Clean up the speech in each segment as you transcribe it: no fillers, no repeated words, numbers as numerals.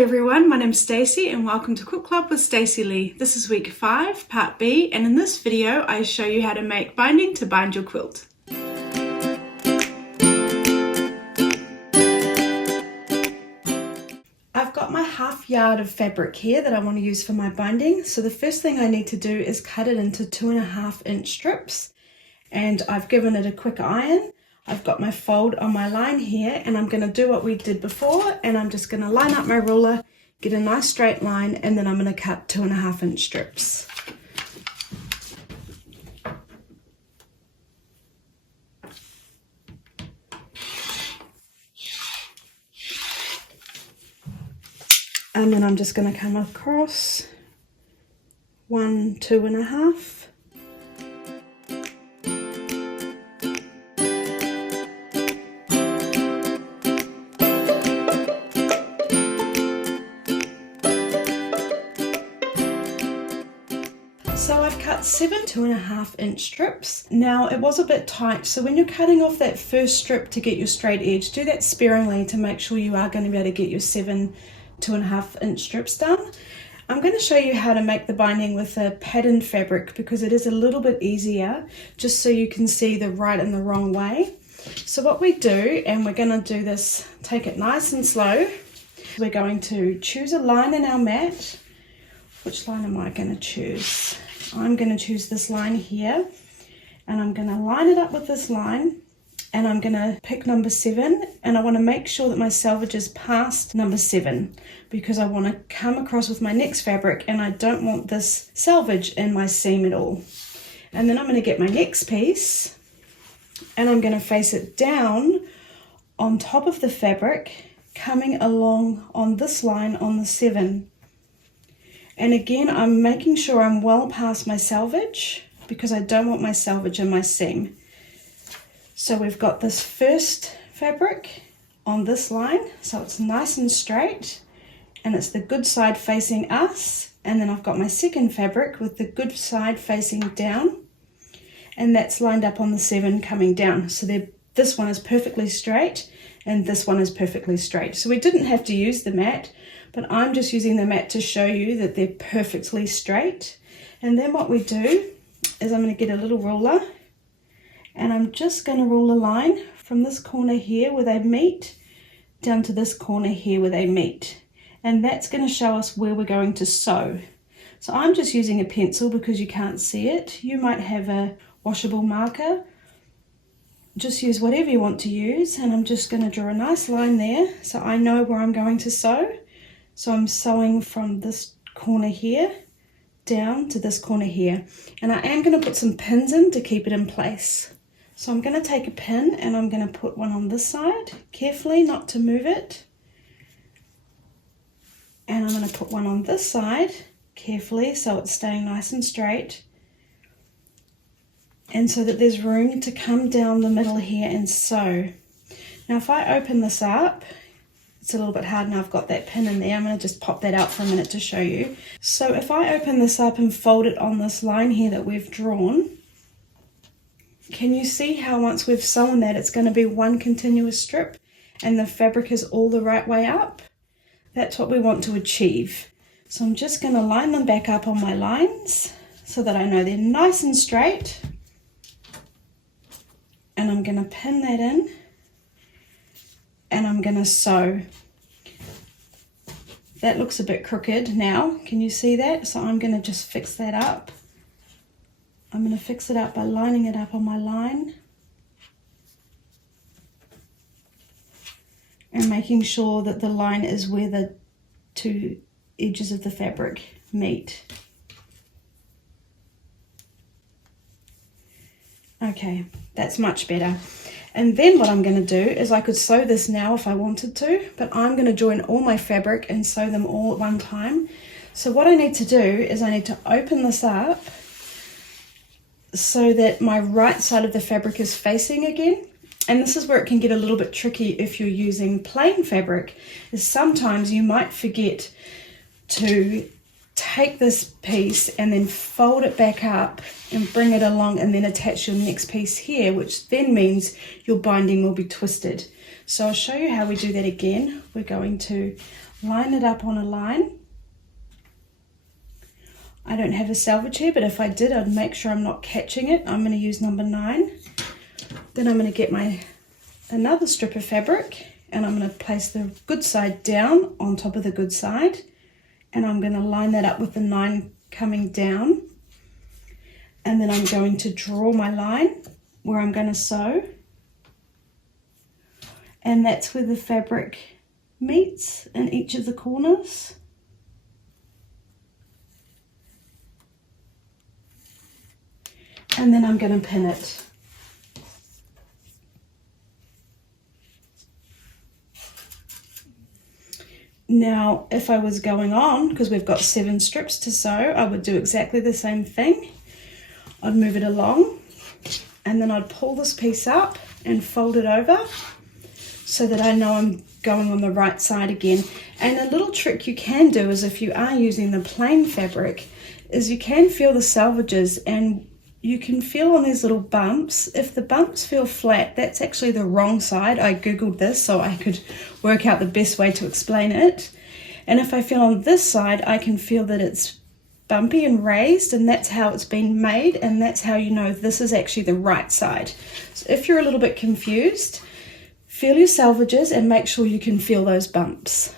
Hi everyone, my name's Stacey and welcome to Quilt Club with Stacey Lee. This is week 5, part B, and in this video I show you how to make binding to bind your quilt. I've got my ½ yard of fabric here that I want to use for my binding. So the first thing I need to do is cut it into 2.5 inch strips, and I've given it a quick iron. I've got my fold on my line here, and I'm going to do what we did before, and I'm just going to line up my ruler, get a nice straight line, and then I'm going to cut 2.5 inch strips. And then I'm just going to come across 1, 2.5. So I've cut 7 2.5 inch strips. Now it was a bit tight, so when you're cutting off that first strip to get your straight edge, do that sparingly to make sure you are going to be able to get your 7 2.5 inch strips done. I'm going to show you how to make the binding with a patterned fabric because it is a little bit easier, just so you can see the right and the wrong way. So what we do, and we're going to do this, take it nice and slow, we're going to choose a line in our mat. Which line am I going to choose? I'm going to choose this line here, and I'm going to line it up with this line, and I'm going to pick number 7, and I want to make sure that my selvage is past number 7 because I want to come across with my next fabric and I don't want this selvage in my seam at all. And then I'm going to get my next piece and I'm going to face it down on top of the fabric, coming along on this line on the 7. And again, I'm making sure I'm well past my selvage because I don't want my selvage in my seam. So we've got this first fabric on this line, so it's nice and straight, and it's the good side facing us. And then I've got my second fabric with the good side facing down, and that's lined up on the 7 coming down. So this one is perfectly straight, and this one is perfectly straight. So we didn't have to use the mat, but I'm just using the mat to show you that they're perfectly straight. And then what we do is I'm going to get a little ruler, and I'm just going to rule a line from this corner here where they meet down to this corner here where they meet. And that's going to show us where we're going to sew. So I'm just using a pencil because you can't see it. You might have a washable marker. Just use whatever you want to use, and I'm just going to draw a nice line there so I know where I'm going to sew. So I'm sewing from this corner here down to this corner here, and I am going to put some pins in to keep it in place. So I'm going to take a pin and I'm going to put one on this side, carefully not to move it, and I'm going to put one on this side carefully so it's staying nice and straight, and so that there's room to come down the middle here and sew. Now if I open this up, it's a little bit hard now I've got that pin in there. I'm going to just pop that out for a minute to show you. So if I open this up and fold it on this line here that we've drawn, can you see how once we've sewn that it's going to be one continuous strip and the fabric is all the right way up? That's what we want to achieve. So I'm just going to line them back up on my lines so that I know they're nice and straight, and I'm going to pin that in, and I'm going to sew. That looks a bit crooked now, can you see that? So I'm going to just fix that up. I'm going to fix it up by lining it up on my line and making sure that the line is where the two edges of the fabric meet. Okay, that's much better. And then what I'm going to do is I could sew this now if I wanted to, but I'm going to join all my fabric and sew them all at one time. So what I need to do is I need to open this up so that my right side of the fabric is facing again. And this is where it can get a little bit tricky if you're using plain fabric, is sometimes you might forget to take this piece and then fold it back up and bring it along and then attach your next piece here, which then means your binding will be twisted. So I'll show you how we do that again. We're going to line it up on a line. I don't have a selvage here, but if I did, I'd make sure I'm not catching it. I'm going to use number 9. Then I'm going to get another strip of fabric, and I'm going to place the good side down on top of the good side, and I'm going to line that up with the 9 coming down, and then I'm going to draw my line where I'm going to sew, and that's where the fabric meets in each of the corners. And then I'm going to pin it. Now, if I was going on, because we've got 7 strips to sew, I would do exactly the same thing. I'd move it along, and then I'd pull this piece up and fold it over so that I know I'm going on the right side again. And a little trick you can do is, if you are using the plain fabric, is you can feel the selvages, and you can feel on these little bumps. If the bumps feel flat, that's actually the wrong side. I googled this so I could work out the best way to explain it. And if I feel on this side, I can feel that it's bumpy and raised, and that's how it's been made, and that's how you know this is actually the right side. So if you're a little bit confused, feel your selvages and make sure you can feel those bumps.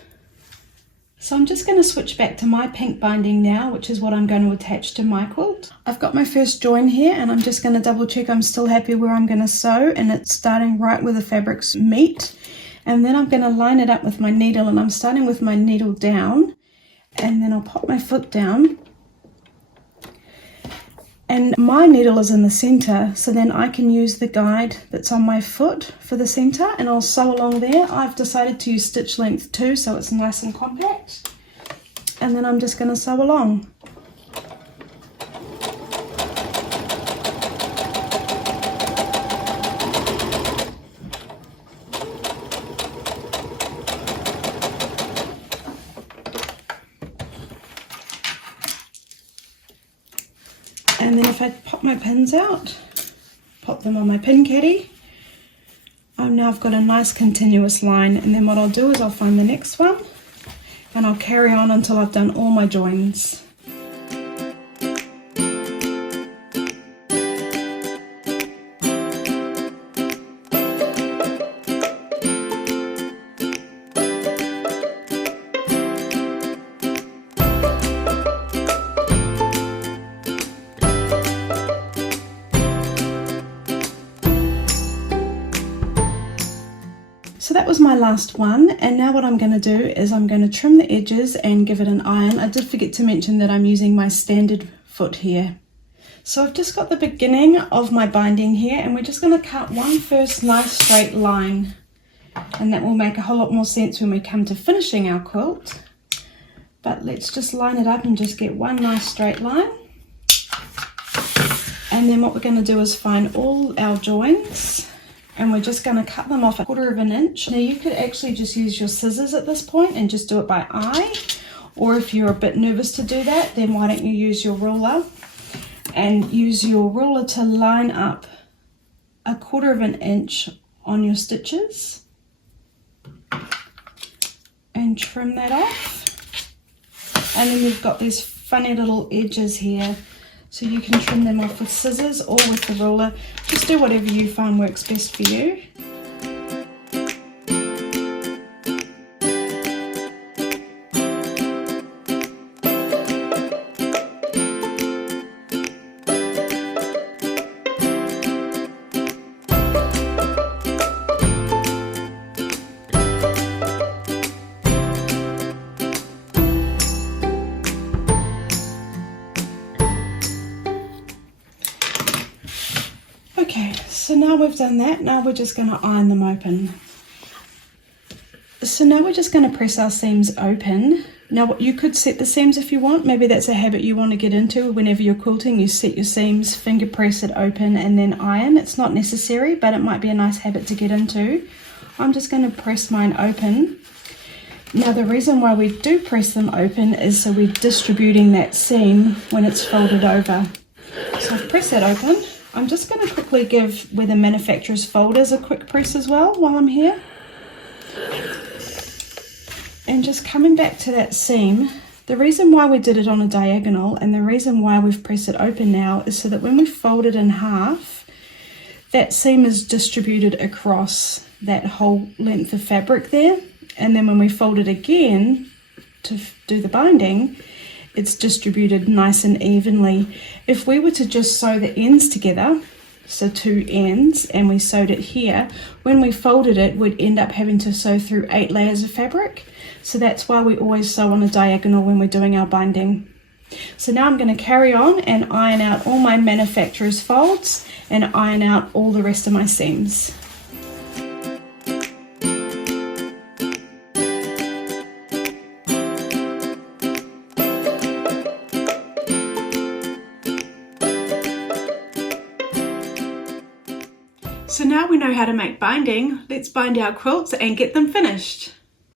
So I'm just going to switch back to my pink binding now, which is what I'm going to attach to my quilt. I've got my first join here, and I'm just going to double check I'm still happy where I'm going to sew, and it's starting right where the fabrics meet. And then I'm going to line it up with my needle, and I'm starting with my needle down, and then I'll pop my foot down. And my needle is in the center, so then I can use the guide that's on my foot for the center, and I'll sew along there. I've decided to use stitch length 2 so it's nice and compact. And then I'm just going to sew along. And then if I pop my pins out, pop them on my pin caddy, now I've got a nice continuous line. And then what I'll do is I'll find the next one, and I'll carry on until I've done all my joins. So that was my last one, and now what I'm going to do is I'm going to trim the edges and give it an iron. I did forget to mention that I'm using my standard foot here. So I've just got the beginning of my binding here, and we're just going to cut one first nice straight line, and that will make a whole lot more sense when we come to finishing our quilt. But let's just line it up and just get one nice straight line. And then what we're going to do is find all our joins, and we're just going to cut them off 1/4 inch. Now you could actually just use your scissors at this point and just do it by eye, or if you're a bit nervous to do that, then why don't you use your ruler and use your ruler to line up 1/4 inch on your stitches and trim that off. And then you've got these funny little edges here, so you can trim them off with scissors or with the ruler. Just do whatever you find works best for you. Okay, so now we've done that, now we're just going to iron them open. So now we're just going to press our seams open. Now you could set the seams if you want, maybe that's a habit you want to get into whenever you're quilting, you set your seams, finger press it open and then iron. It's not necessary, but it might be a nice habit to get into. I'm just going to press mine open. Now the reason why we do press them open is so we're distributing that seam when it's folded over. So I've pressed that open. I'm just going to quickly give where the manufacturer's folders a quick press as well while I'm here. And just coming back to that seam, the reason why we did it on a diagonal and the reason why we've pressed it open now is so that when we fold it in half, that seam is distributed across that whole length of fabric there. And then when we fold it again to do the binding, it's distributed nice and evenly. If we were to just sew the ends together, so two ends, and we sewed it here, when we folded it, we'd end up having to sew through 8 layers of fabric. So that's why we always sew on a diagonal when we're doing our binding. So now I'm going to carry on and iron out all my manufacturer's folds and iron out all the rest of my seams. So now we know how to make binding, let's bind our quilts and get them finished.